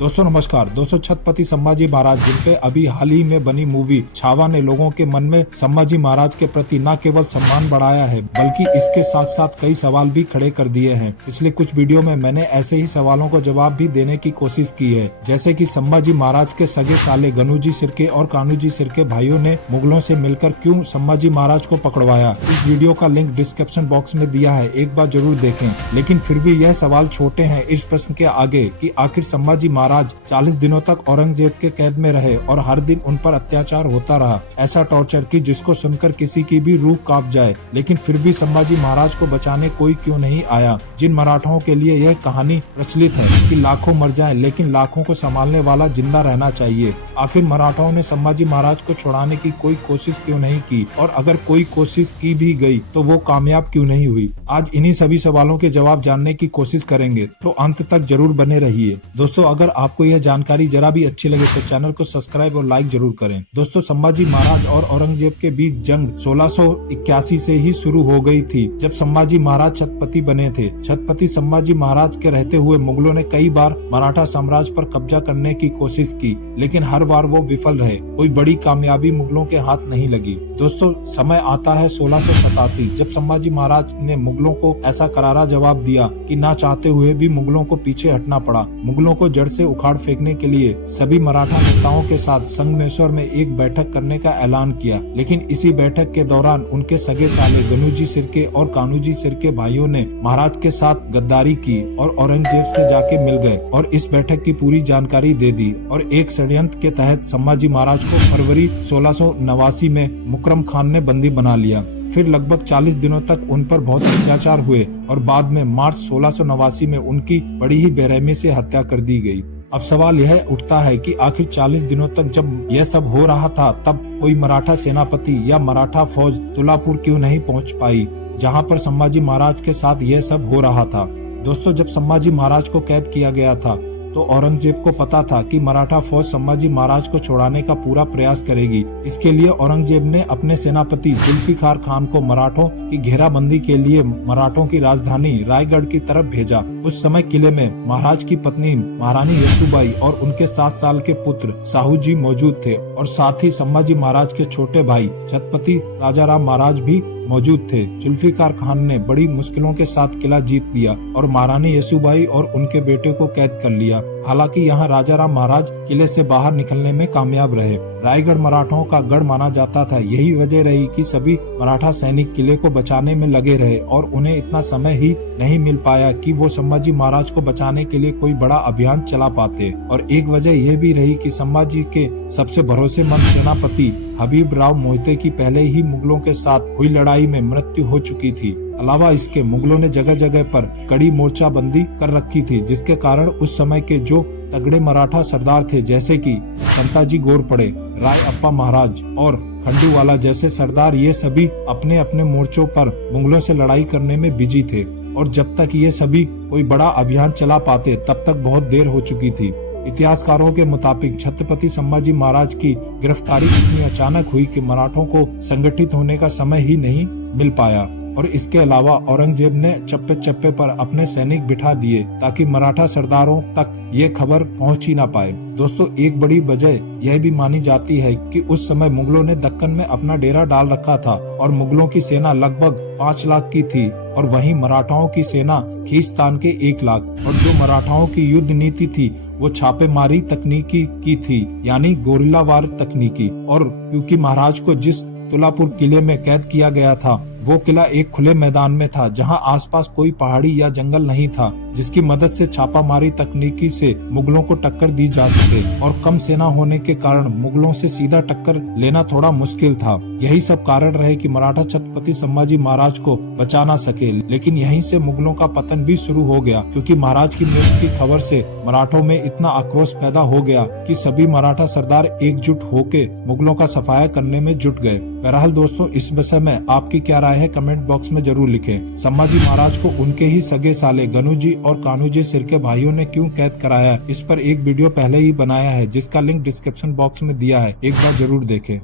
दोस्तों नमस्कार। दोस्तों छत्रपति संभाजी महाराज जिन पे अभी हाल ही में बनी मूवी छावा ने लोगों के मन में संभाजी महाराज के प्रति न केवल सम्मान बढ़ाया है बल्कि इसके साथ साथ कई सवाल भी खड़े कर दिए हैं। पिछले कुछ वीडियो में मैंने ऐसे ही सवालों को जवाब भी देने की कोशिश की है, जैसे कि संभाजी महाराज के सगे साले गनूजी सिरके और कान्हूजी सिरके भाइयों ने मुगलों से मिलकर क्यों संभाजी महाराज को पकड़वाया। इस वीडियो का लिंक डिस्क्रिप्शन बॉक्स में दिया है, एक बार जरूर देखें। लेकिन फिर भी यह सवाल छोटे हैं इस प्रश्न के आगे कि आखिर संभाजी महाराज 40 दिनों तक औरंगजेब के कैद में रहे और हर दिन उन पर अत्याचार होता रहा, ऐसा टॉर्चर कि जिसको सुनकर किसी की भी रूह कांप जाए। लेकिन फिर भी संभाजी महाराज को बचाने कोई क्यों नहीं आया। जिन मराठाओं के लिए यह कहानी प्रचलित है कि लाखों मर जाएं लेकिन लाखों को संभालने वाला जिंदा रहना चाहिए, आखिर मराठाओं ने संभाजी महाराज को छुड़ाने की कोई कोशिश क्यों नहीं की, और अगर कोई कोशिश की भी गई तो वो कामयाब क्यों नहीं हुई। आज इन्हीं सभी सवालों के जवाब जानने की कोशिश करेंगे, तो अंत तक जरूर बने रहिए। दोस्तों अगर आपको यह जानकारी जरा भी अच्छी लगे तो चैनल को सब्सक्राइब और लाइक जरूर करें। दोस्तों संभाजी महाराज और औरंगजेब के बीच जंग 1681 से ही शुरू हो गई थी, जब संभाजी महाराज छत्रपति बने थे। छत्रपति संभाजी महाराज के रहते हुए मुगलों ने कई बार मराठा साम्राज्य पर कब्जा करने की कोशिश की, लेकिन हर बार वो विफल रहे। कोई बड़ी कामयाबी मुगलों के हाथ नहीं लगी। दोस्तों समय आता है 1687, जब संभाजी महाराज ने मुगलों को ऐसा करारा जवाब दिया कि ना चाहते हुए भी मुगलों को पीछे हटना पड़ा। मुगलों को जड़ से उखाड़ फेंकने के लिए सभी मराठा नेताओं के साथ संगमेश्वर में एक बैठक करने का ऐलान किया। लेकिन इसी बैठक के दौरान उनके सगे साले गनूजी सिरके और कान्हूजी सिरके भाइयों ने महाराज के साथ गद्दारी की और औरंगजेब से जाके मिल गए और इस बैठक की पूरी जानकारी दे दी। और एक षड्यंत्र के तहत संभाजी महाराज को फरवरी 1689 में मुकरम खान ने बंदी बना लिया। फिर लगभग 40 दिनों तक उन पर बहुत अत्याचार हुए और बाद में मार्च 1689 में उनकी बड़ी ही बेरहमी से हत्या कर दी गई। अब सवाल यह उठता है कि आखिर 40 दिनों तक जब यह सब हो रहा था तब कोई मराठा सेनापति या मराठा फौज तुलापुर क्यों नहीं पहुंच पाई, जहां पर संभाजी महाराज के साथ यह सब हो रहा था। दोस्तों जब संभाजी महाराज को कैद किया गया था तो औरंगजेब को पता था कि मराठा फौज संभाजी महाराज को छुड़ाने का पूरा प्रयास करेगी। इसके लिए औरंगजेब ने अपने सेनापति जुल्फिकार खान को मराठों की घेराबंदी के लिए मराठों की राजधानी रायगढ़ की तरफ भेजा। उस समय किले में महाराज की पत्नी महारानी येसुबाई और उनके 7 साल के पुत्र साहू जी मौजूद थे, और साथ ही संभाजी महाराज के छोटे भाई छत्रपति राजाराम महाराज भी मौजूद थे। जुल्फिकार खान ने बड़ी मुश्किलों के साथ किला जीत लिया और महारानी येसुबाई और उनके बेटे को कैद कर लिया। हालांकि यहाँ राजाराम महाराज किले से बाहर निकलने में कामयाब रहे। रायगढ़ मराठों का गढ़ माना जाता था। यही वजह रही कि सभी मराठा सैनिक किले को बचाने में लगे रहे और उन्हें इतना समय ही नहीं मिल पाया कि वो संभाजी महाराज को बचाने के लिए कोई बड़ा अभियान चला पाते। और एक वजह यह भी रही कि संभाजी के सबसे भरोसेमंद सेनापति हबीब राव मोहिते की पहले ही मुगलों के साथ हुई लड़ाई में मृत्यु हो चुकी थी। अलावा इसके मुगलों ने जगह जगह पर कड़ी मोर्चाबंदी कर रखी थी, जिसके कारण उस समय के जो तगड़े मराठा सरदार थे जैसे कि संताजी घोरपड़े, राय अप्पा महाराज और खंडूवाला जैसे सरदार, ये सभी अपने अपने मोर्चों पर मुगलों से लड़ाई करने में बिजी थे। और जब तक ये सभी कोई बड़ा अभियान चला पाते तब तक बहुत देर हो चुकी थी। इतिहासकारों के मुताबिक छत्रपति संभाजी महाराज की गिरफ्तारी इतनी अचानक हुई कि मराठों को संगठित होने का समय ही नहीं मिल पाया। और इसके अलावा औरंगजेब ने चप्पे चप्पे पर अपने सैनिक बिठा दिए ताकि मराठा सरदारों तक ये खबर पहुंच ही ना पाए। दोस्तों एक बड़ी वजह यह भी मानी जाती है कि उस समय मुगलों ने दक्कन में अपना डेरा डाल रखा था और मुगलों की सेना लगभग 5 लाख की थी, और वहीं मराठाओं की सेना खींचतान के 1 लाख। और जो मराठाओं की युद्ध नीति थी वो छापेमारी तकनीकी की थी, यानी गोरिल्लावार तकनीकी। और क्योंकि महाराज को जिस तुलापुर किले में कैद किया गया था वो किला एक खुले मैदान में था, जहां आसपास कोई पहाड़ी या जंगल नहीं था, जिसकी मदद से छापामारी तकनीकी से मुगलों को टक्कर दी जा सके। और कम सेना होने के कारण मुगलों से सीधा टक्कर लेना थोड़ा मुश्किल था। यही सब कारण रहे कि मराठा छत्रपति संभाजी महाराज को बचा ना सके। लेकिन यहीं से मुगलों का पतन भी शुरू हो गया, क्योंकि महाराज की मृत्यु की खबर से मराठों में इतना आक्रोश पैदा हो गया कि सभी मराठा सरदार एकजुट होकर मुगलों का सफाया करने में जुट गए। बहरहाल दोस्तों इस विषय में आपकी क्या राय है कमेंट बॉक्स में जरूर लिखें। संभाजी महाराज को उनके ही सगे साले गनूजी और कान्हूजी सिरके भाइयों ने क्यों कैद कराया, इस पर एक वीडियो पहले ही बनाया है, जिसका लिंक डिस्क्रिप्शन बॉक्स में दिया है, एक बार जरूर देखें।